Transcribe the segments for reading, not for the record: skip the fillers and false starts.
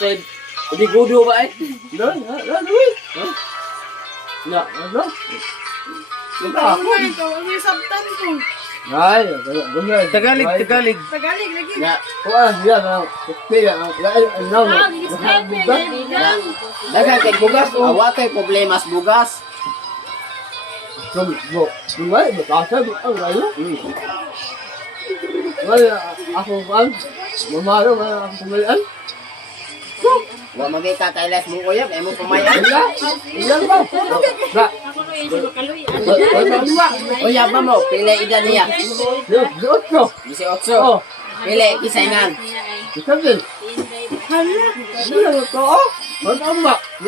Hindi gudo ba eh? Ay, Tagalog. Tagalog lagi. Dagan kay bugas, awa kay problemas bugas. Wa magay kakailas mo uyab, ay mo pamayan. Uyab ba mo, pila edad niya? 18. Pila kisaingan.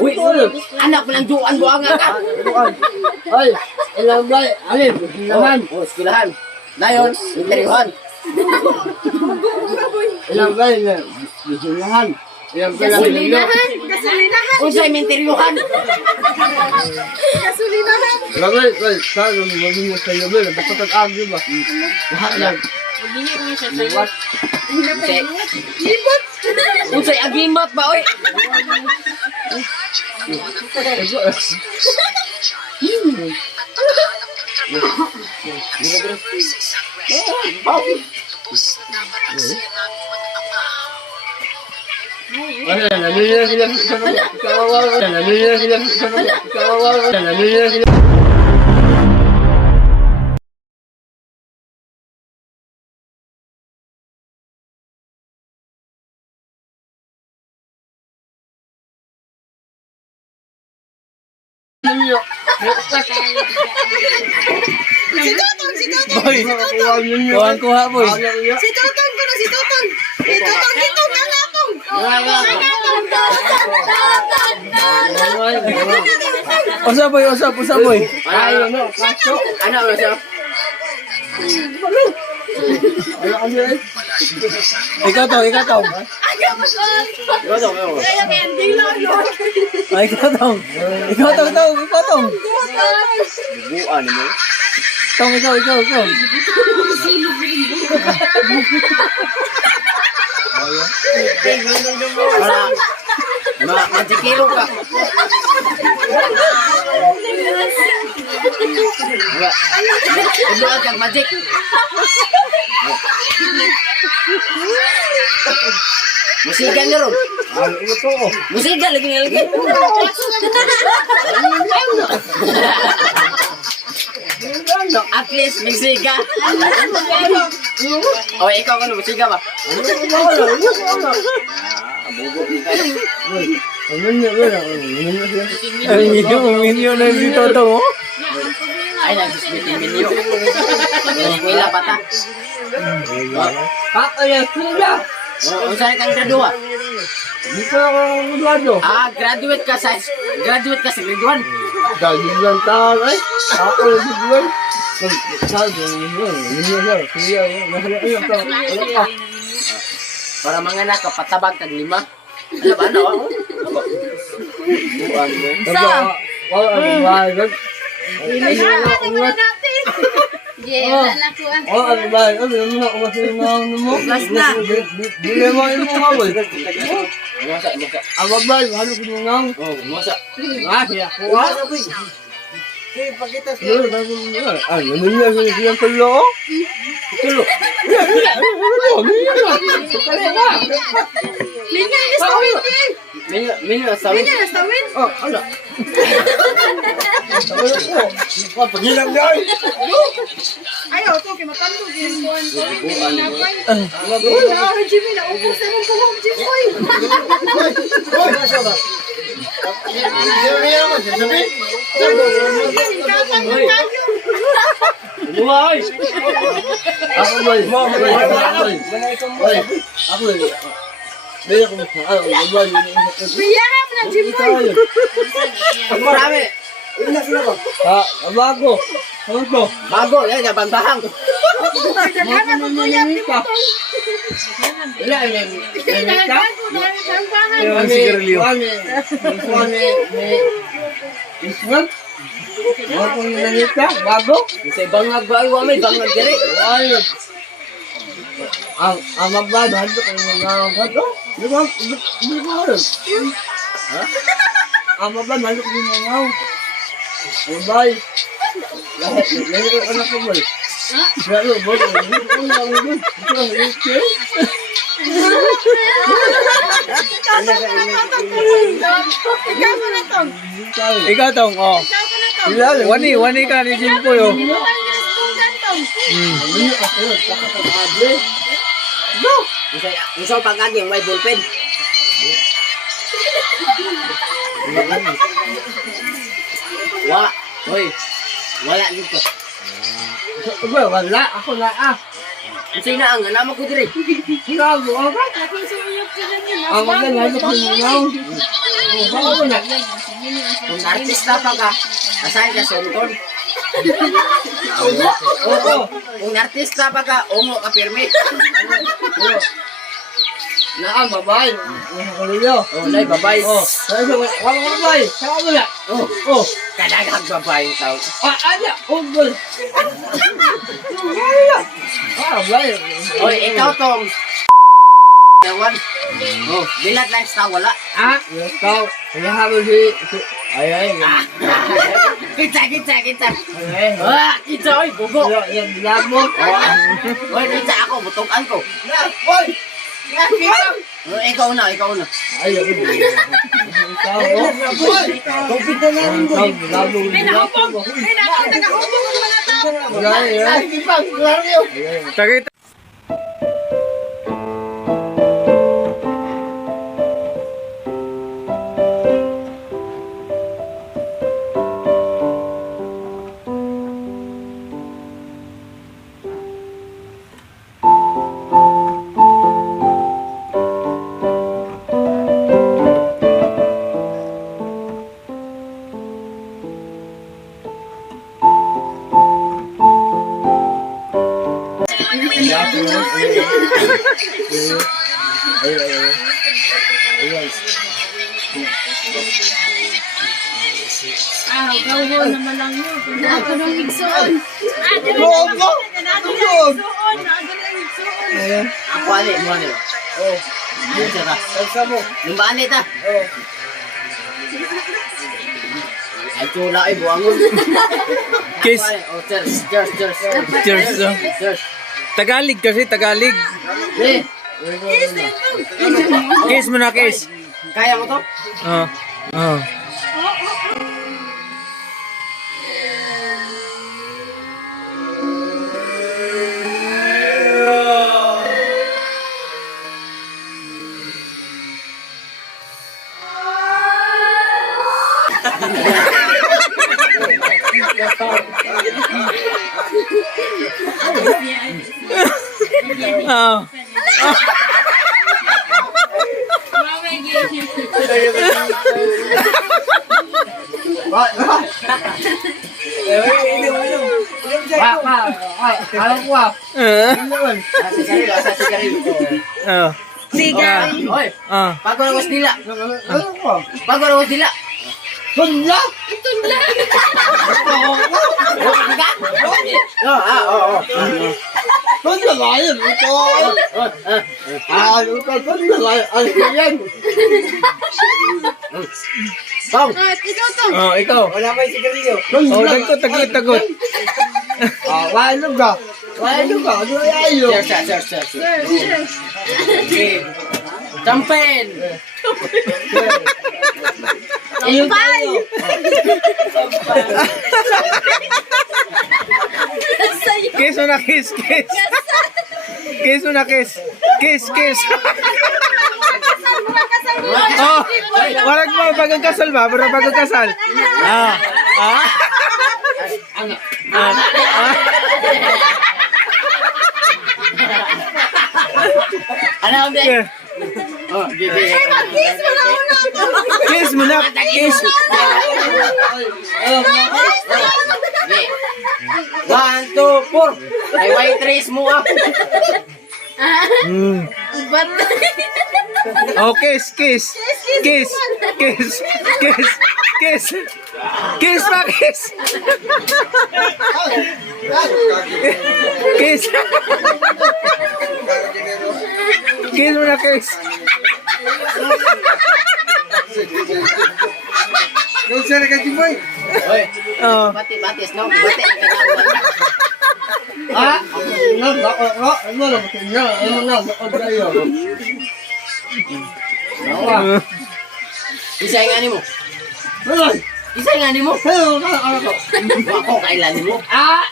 Uy, anak ko lang duan buanga ka. Ay, ilang ba? Alin? Naman. Oh, eskwelahan. Dayon, interyohan. Ilang ba? Bisulahan. Ilang ba? Gasolinahan. Unsay interyohan? Gasolinahan. Lagay, saan ang magiging sa iyo ba? Dapat ang-agyo ba? Lahat lang. Unsay agimat ba oy? Si Totong. Boy, kuha boy. Si Totong. Ito nga natong. Usa boy. Ay, ano? Ano ba siya? Ikaw to. Ano ba? Ay, ikaw to. Buan mo. Ikaw. Majikiro ka. Ibuan kang magic. Musigan na ron. Musigan lagi. At least musiga. O ikaw ano musiga ba? Minyo na si Toto. Ay, nag-smiting minyo. Wala pa ta. Saan kang gradua? Dito ako nagado. Graduate ka sa grade 1. Dahil lang taon ay. Ako nagduduan. Para mga nakapatabag kag 5. Ano ba ano? Buwan mo. Minyo na sawin. Oh, ano? Pagilang dahil. Ayaw, to, kay matando, ginbuan ko. Buwan mo. Jimmy, naubos na mong buhok, Jimmy. Luay! Ako ba? Ako ba? Baya ko Biyahap na, Jimmy. Marami! bago. Ano to? Bago, yan, nabandahang. Daghanan mo kuya, Wala, yan. Daghanan ko, daghanan. Yung sigarilyo. Bago? Sa bangag ba? Ay, may bangag diri. Ayun. Ang magbadad ko ng gato. Di ba? Di ba rin? Ha? Ang magbadad ko ng ngaw. Bye. Lahat ko anak ko boy. Lalo boy. Ikaw pa na tong. Ikaw tong, oh. Ikaw pa na tong. Wani ka ni Jimpoy, oh. Gusto pagkagi yung may ballpen. Hoy. Wala dito. Wala. Ako na Kasi na ang naman ko dire. Gago ako. Ako sumuyok ka ganyan. Ang magbadad ko ng ngaw. Baka na. Kung artista pa ka, asahin ka sonton. Oo. Kung artista pa ka, ungo ka pirmi. Naan, babae. Nakakaliyo. Oh, lay babay. Wala babae. Saka mo na. Oh, kadaghang babay yung tao. Ala. Ugol. Wala. Babae. Hoy, ikaw tong Ewan. Oh, bilat lang sa wala. Ikaw. Hinahabol si... Ay. Kita. Ay. Kita oy, bugo. Yan, bilag mo. Hoy, kita ako, butukan ko. Hoy. Oh, ikaw na. Ay, ako. Ikaw, oh. Tupit na lang. Ikaw, bilag mo. Ay, nakahubog. Ay, nakahubog ang mga tao. Ay. Takita. Gawo naman lang yun. Ako nung igsoon. Ako ali, mo ali. Oh. Yan siya ka. Yung balik ta. Ay, tula ay buwangon. Kiss. Oh, cheers. Cheers, oh. Cheers. Tagalog kasi, Tagalog. Eh, Kiss mo na, kiss. kaya mo to? Oh. Oh. Oh. Alam ko ah. Sa sigarilyo. Oh. Siga. Oy, Oh. bago na was dila. Alam ko ah. Bago na was dila. Sunla! Oo. Sunla ba yun? Ito! Sunla ba yun? Ano yan? Tong. Ikaw to. Oh, ikaw. Wala pa yung sigarilyo. Oh, tagot. Wala ka. Ano ayayo? Cheers. Okay. Tampen. Tampay. Kiss mo na, kiss. Kiss mo na, kiss. Kiss. Oh, warag mo, bagong kasal ba? Pero bagong kasal. Ano ang Yeah. Oh, gigi. Kiss mo na, kiss. Okay. 1, 2, 4. Ay, white race mo ah. Oh, kiss. Kiss pa, kiss. Kiss. Kiss mo na, kiss. Doon siya na ka, Jimboy. Oy, Oh. batis, no? Bati ang kailangan. Ha? Ano lang, ano lang, ako tayo. Isa yung ani mo. Hoy! Isa yung ani mo. Ano to? Ako kailan mo. Ay,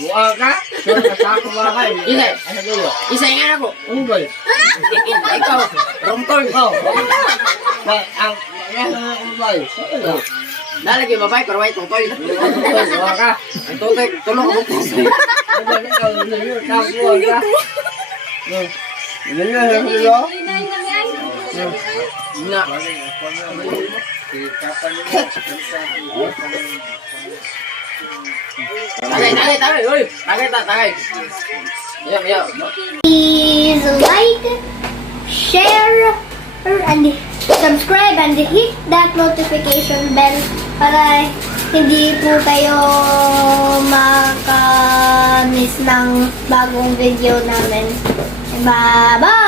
buha ka? Kasako ba ka? Isa. Ano kayo? Isa yung anak ko. Ano ba? Ikaw, wrong turn. Ang bay. Lalagay babay, pero wait, tutoy. Buha ka? Ang tutoy, tulong ko. Ano ba? Buha ka? Ano nga? Na. Tagay, oy. Tagay. Yo. Please like, share, and subscribe and hit that notification bell para hindi po kayo maka-miss ng bagong video namin. Bye-bye!